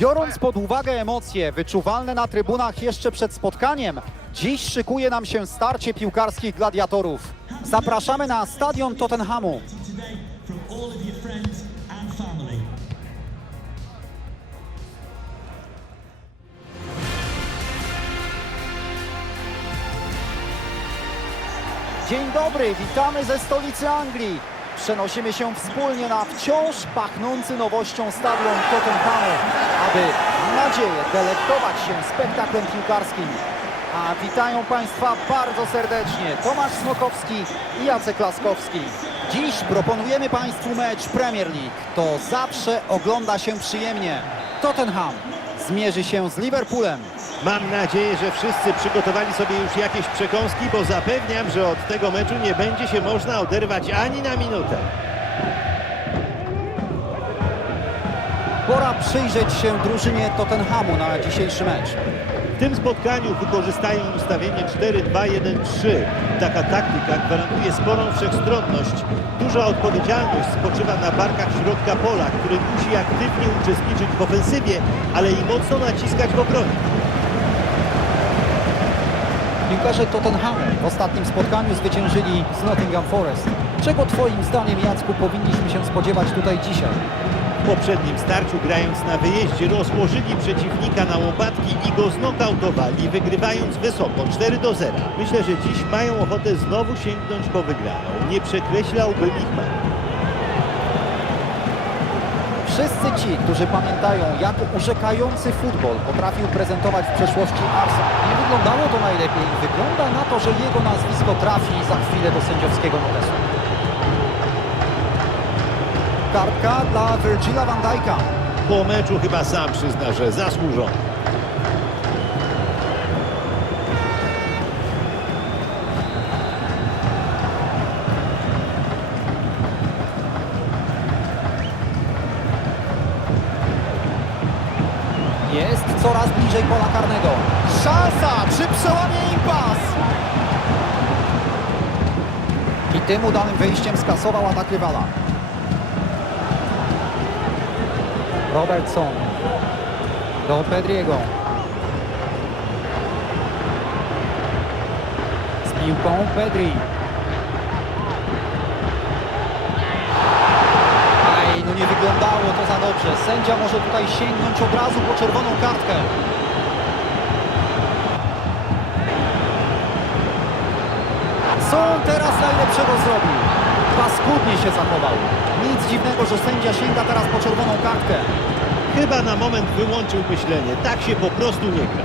Biorąc pod uwagę emocje wyczuwalne na trybunach jeszcze przed spotkaniem, dziś szykuje nam się starcie piłkarskich gladiatorów. Zapraszamy na stadion Tottenhamu. Dzień dobry, witamy ze stolicy Anglii. Przenosimy się wspólnie na wciąż pachnący nowością stadion Tottenhamu, aby, nadzieję, delektować się spektaklem piłkarskim. A witają Państwa bardzo serdecznie Tomasz Smokowski i Jacek Laskowski. Dziś proponujemy Państwu mecz Premier League. To zawsze ogląda się przyjemnie. Tottenham zmierzy się z Liverpoolem. Mam nadzieję, że wszyscy przygotowali sobie już jakieś przekąski, bo zapewniam, że od tego meczu nie będzie się można oderwać ani na minutę. Pora przyjrzeć się drużynie Tottenhamu na dzisiejszy mecz. W tym spotkaniu wykorzystają ustawienie 4-2-1-3. Taka taktyka gwarantuje sporą wszechstronność. Duża odpowiedzialność spoczywa na barkach środka pola, który musi aktywnie uczestniczyć w ofensywie, ale i mocno naciskać w obronie. Piłkarze Tottenhamu w ostatnim spotkaniu zwyciężyli z Nottingham Forest. Czego Twoim zdaniem, Jacku, powinniśmy się spodziewać tutaj dzisiaj? W poprzednim starciu grając na wyjeździe rozłożyli przeciwnika na łopatki i go znokautowali, wygrywając wysoko 4 do 0. Myślę, że dziś mają ochotę znowu sięgnąć po wygraną. Nie przekreślałbym ich marki. Wszyscy ci, którzy pamiętają, jak urzekający futbol potrafił prezentować w przeszłości Arsenal. Nie wyglądało to najlepiej. Wygląda na to, że jego nazwisko trafi za chwilę do sędziowskiego notesu. Kartka dla Virgila van Dijk'a. Po meczu chyba sam przyzna, że zasłużony. Jest coraz bliżej pola karnego. Szansa przy przełamie impas. I tym udanym wyjściem skasował atak rywala. Robertson. Do Pedriego. Z piłką Pedri. Aj, no nie wyglądało to za dobrze. Sędzia może tutaj sięgnąć od razu po czerwoną kartkę. Co on teraz najlepszego zrobił? Paskudnie się zachował. Nic dziwnego, że sędzia sięga teraz po czerwoną kartkę. Chyba na moment wyłączył myślenie. Tak się po prostu nie gra.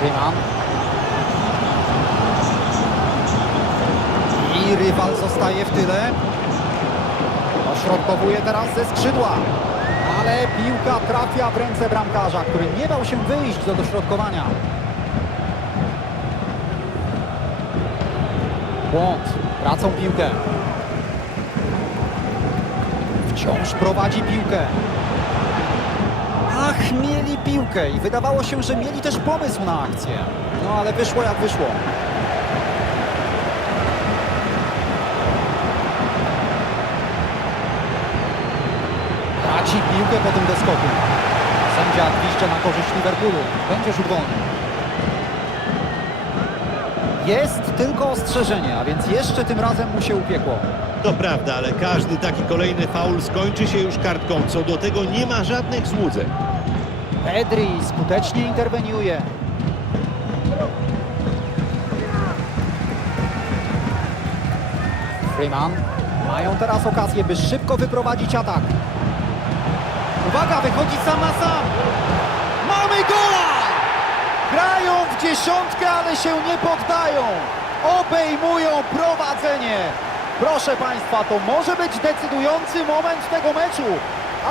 Freeman. Rywal zostaje w tyle. Ośrodkowuje teraz ze skrzydła. Ale piłka trafia w ręce bramkarza, który nie dał się wyjść do dośrodkowania. Błąd. Tracą piłkę. Wciąż prowadzi piłkę. Ach, mieli piłkę i wydawało się, że mieli też pomysł na akcję. No ale wyszło jak wyszło. Traci piłkę po tym doskoku. Sędzia gwizdże na korzyść Liverpoolu. Będzie rzut wolny. Jest tylko ostrzeżenie, a więc jeszcze tym razem mu się upiekło. To prawda, ale każdy taki kolejny faul skończy się już kartką. Co do tego nie ma żadnych złudzeń. Pedri skutecznie interweniuje. Freeman mają teraz okazję, by szybko wyprowadzić atak. Uwaga, wychodzi sam na sam. Mamy gola! Grają w dziesiątkę, ale się nie poddają. Obejmują prowadzenie. Proszę Państwa, to może być decydujący moment tego meczu.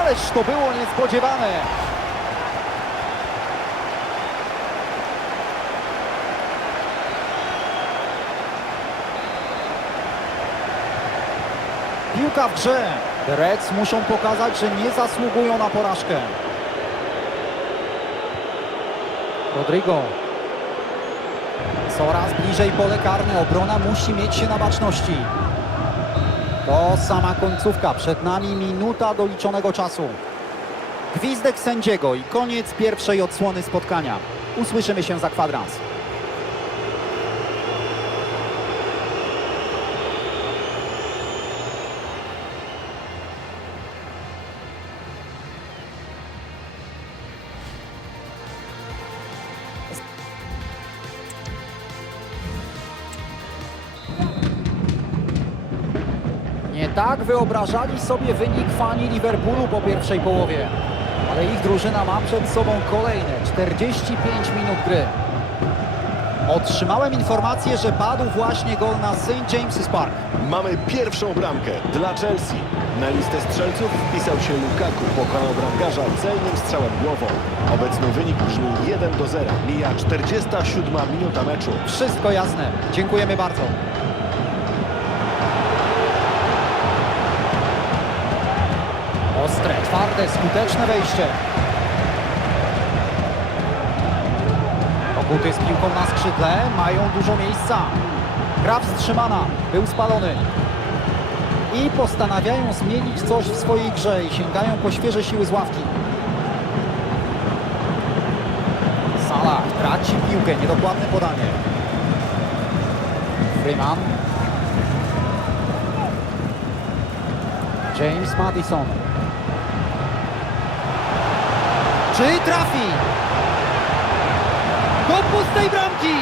Ależ to było niespodziewane. Piłka w grze. Reds muszą pokazać, że nie zasługują na porażkę. Rodrigo. Coraz bliżej pole karne. Obrona musi mieć się na baczności. To sama końcówka. Przed nami minuta doliczonego czasu. Gwizdek sędziego i koniec pierwszej odsłony spotkania. Usłyszymy się za kwadrans. Tak wyobrażali sobie wynik fani Liverpoolu po pierwszej połowie. Ale ich drużyna ma przed sobą kolejne 45 minut gry. Otrzymałem informację, że padł właśnie gol na St. James's Park. Mamy pierwszą bramkę dla Chelsea. Na listę strzelców wpisał się Lukaku, pokonał bramkarza celnym strzałem głową. Obecny wynik brzmi 1 do 0. Mija 47 minuta meczu. Wszystko jasne. Dziękujemy bardzo. Twarde, skuteczne wejście. Koguty z piłką na skrzydle mają dużo miejsca. Gra wstrzymana, był spalony. I postanawiają zmienić coś w swojej grze i sięgają po świeże siły z ławki. Salah traci piłkę, niedokładne podanie. Freeman. James Madison. Czy trafi? Do pustej bramki!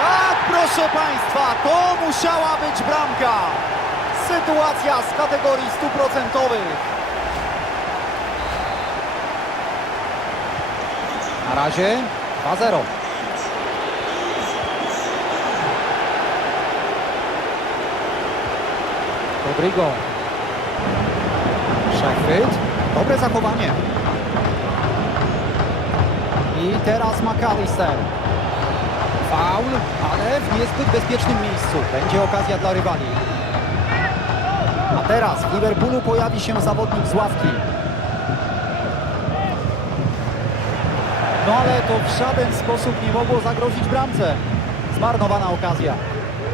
Tak, proszę Państwa, to musiała być bramka. Sytuacja z kategorii stuprocentowych. Na razie 2-0. Rodrigo. Przechwyt. Dobre zachowanie. I teraz McAllister. Faul, ale w niezbyt bezpiecznym miejscu. Będzie okazja dla rywali. A teraz w Liverpoolu pojawi się zawodnik z ławki. No ale to w żaden sposób nie mogło zagrozić bramce. Zmarnowana okazja.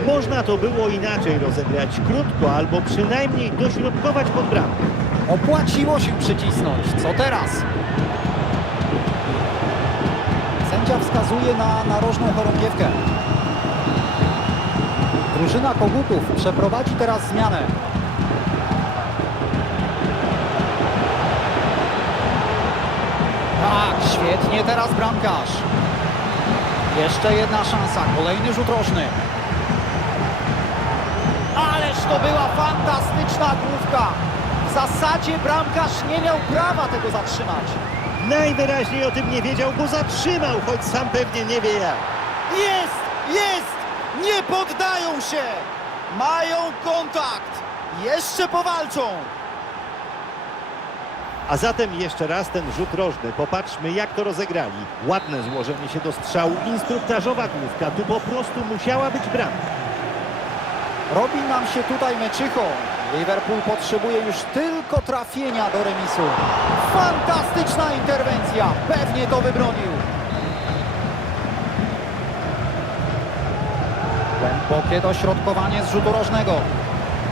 Można to było inaczej rozegrać krótko albo przynajmniej dośrodkować pod bramkę. Opłaciło się przycisnąć. Co teraz? Wskazuje na narożną chorągiewkę. Drużyna Kogutów przeprowadzi teraz zmianę. Tak, świetnie teraz bramkarz. Jeszcze jedna szansa, kolejny rzut rożny. Ależ to była fantastyczna główka. W zasadzie bramkarz nie miał prawa tego zatrzymać. Najwyraźniej o tym nie wiedział, bo zatrzymał, choć sam pewnie nie wie jak. Jest! Jest! Nie poddają się! Mają kontakt! Jeszcze powalczą! A zatem jeszcze raz ten rzut rożny. Popatrzmy jak to rozegrali. Ładne złożenie się do strzału. Instruktażowa główka. Tu po prostu musiała być bramka. Robi nam się tutaj meczychą. Liverpool potrzebuje już tylko trafienia do remisu. Fantastyczna interwencja. Pewnie to wybronił. Głębokie dośrodkowanie z rzutu rożnego.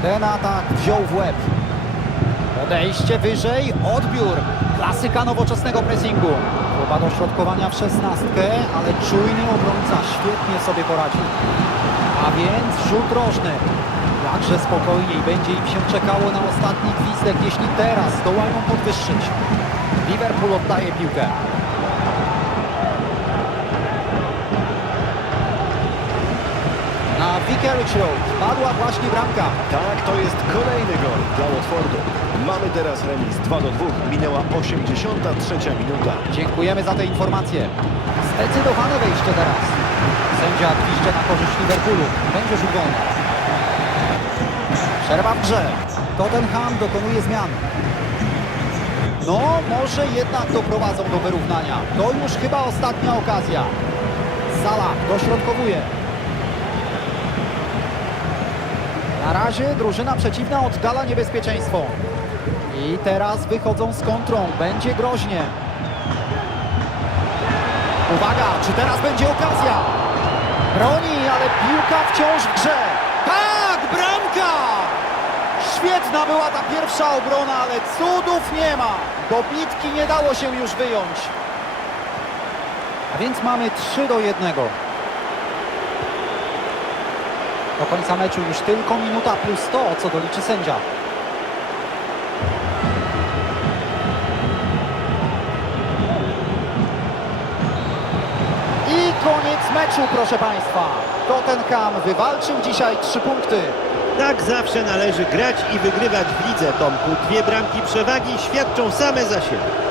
Ten atak wziął w łeb. Podejście wyżej, odbiór. Klasyka nowoczesnego pressingu. Próba dośrodkowania w szesnastkę, ale czujny obrońca świetnie sobie poradził. A więc rzut rożny. Jakże spokojniej będzie im się czekało na ostatni gwizdek, jeśli teraz zdołają podwyższyć. Liverpool oddaje piłkę. Na Vicarage Road padła właśnie bramka. Tak, to jest kolejny gol dla Watfordu. Mamy teraz remis 2 do 2. Minęła 83 minuta. Dziękujemy za te informacje. Zdecydowane wejście teraz. Sędzia gwizdże na korzyść Liverpoolu. Będzie rzut wolny. Przerwa w grze. Tottenham dokonuje zmian. No, może jednak doprowadzą do wyrównania. To już chyba ostatnia okazja. Salah dośrodkowuje. Na razie drużyna przeciwna oddala niebezpieczeństwo. I teraz wychodzą z kontrą. Będzie groźnie. Uwaga, czy teraz będzie okazja? Broni, ale piłka wciąż w grze. Świetna była ta pierwsza obrona, ale cudów nie ma. Do bitki nie dało się już wyjąć. A więc mamy 3 do 1. Do końca meczu już tylko minuta plus 100, co doliczy sędzia. I koniec meczu, proszę Państwa. Tottenham wywalczył dzisiaj trzy punkty. Tak zawsze należy grać i wygrywać w lidze, Tomku. Dwie bramki przewagi świadczą same za siebie.